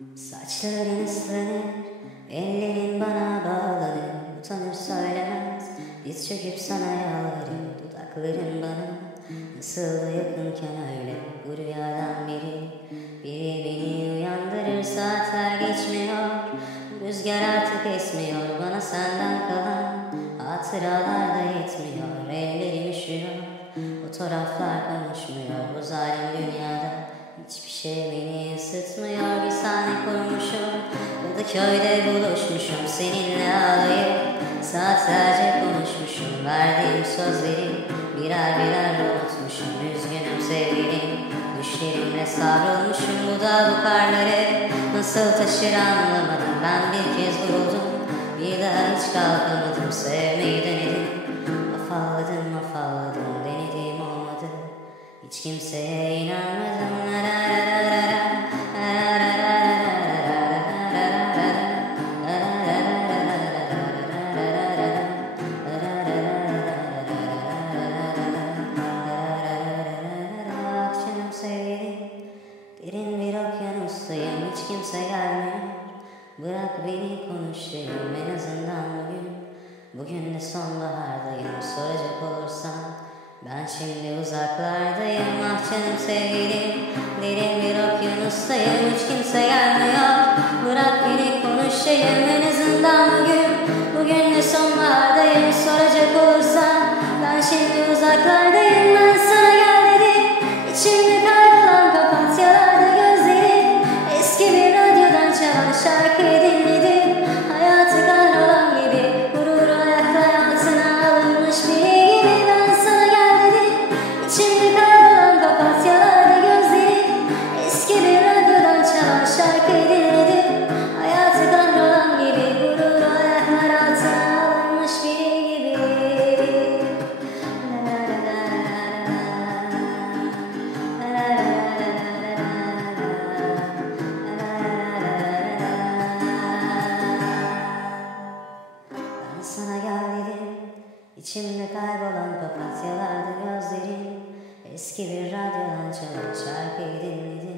Saçların ıslanır, ellerin bana bağlanır. Utanır söylemez, diz çöküp sana yalvarır. Dudakların bana nasıl yakınken öyle. Bu rüyadan biri beni uyandırır. Saatler geçmiyor, rüzgar artık esmiyor. Bana senden kalan hatıralar da yetmiyor. Ellerim üşüyor, fotoğraflar konuşmuyor. Bu zalim dünyada hiçbir şey beni ısıtmıyor. Bir sahne kurmuşum, Kadıköy'de buluşmuşum. Seninle ağlayıp saatlerce konuşmuşum. Verdiğim sözleri birer birer unutmuşum. Üzgünüm sevgilim, düşlerimle savrulmuşum. Bu da bu karları nasıl taşır anlamadım. Ben bir kez vuruldum, bir daha hiç kalkamadım. Sevmeyi denedim, afalladım, denedim olmadı. Hiç kimseye inanmadım. Akşam sevgilim, derin bir okyanustayım. Hiç kimse gelmiyor, bırak beni konuşayım en azından bugün. Bugün de sonbahardayım, soracak olursan ben şimdi uzaklardayım. Ah canım sevgilim, derin bir okyanustayım. Hiç kimse gelmiyor, bırak beni konuşayım en azından bugün. Bugün de sonbahardayım, soracak olursan ben şimdi uzaklardayım. Ben sana gel dedim, içimde kaybolan papatyalarda gözlerim. Eski bir radyodan çalan şarkıyı dinledim. Hayatı kahrolan gibi, gururu ayaklar altına alınmış biri gibi. Ben sana gel dedim, içimde kaybolan papatyalarda gözlerim. Eski bir radyodan çalan şarkıyı dinledim. Hayatı kahrolan gibi, gururu ayaklar altına alınmış biri gibi. Ben sana gel dedim, içimde kaybolan papatyalarda gözlerim. Eski bir radyodan çalan şarkıyı dinledim.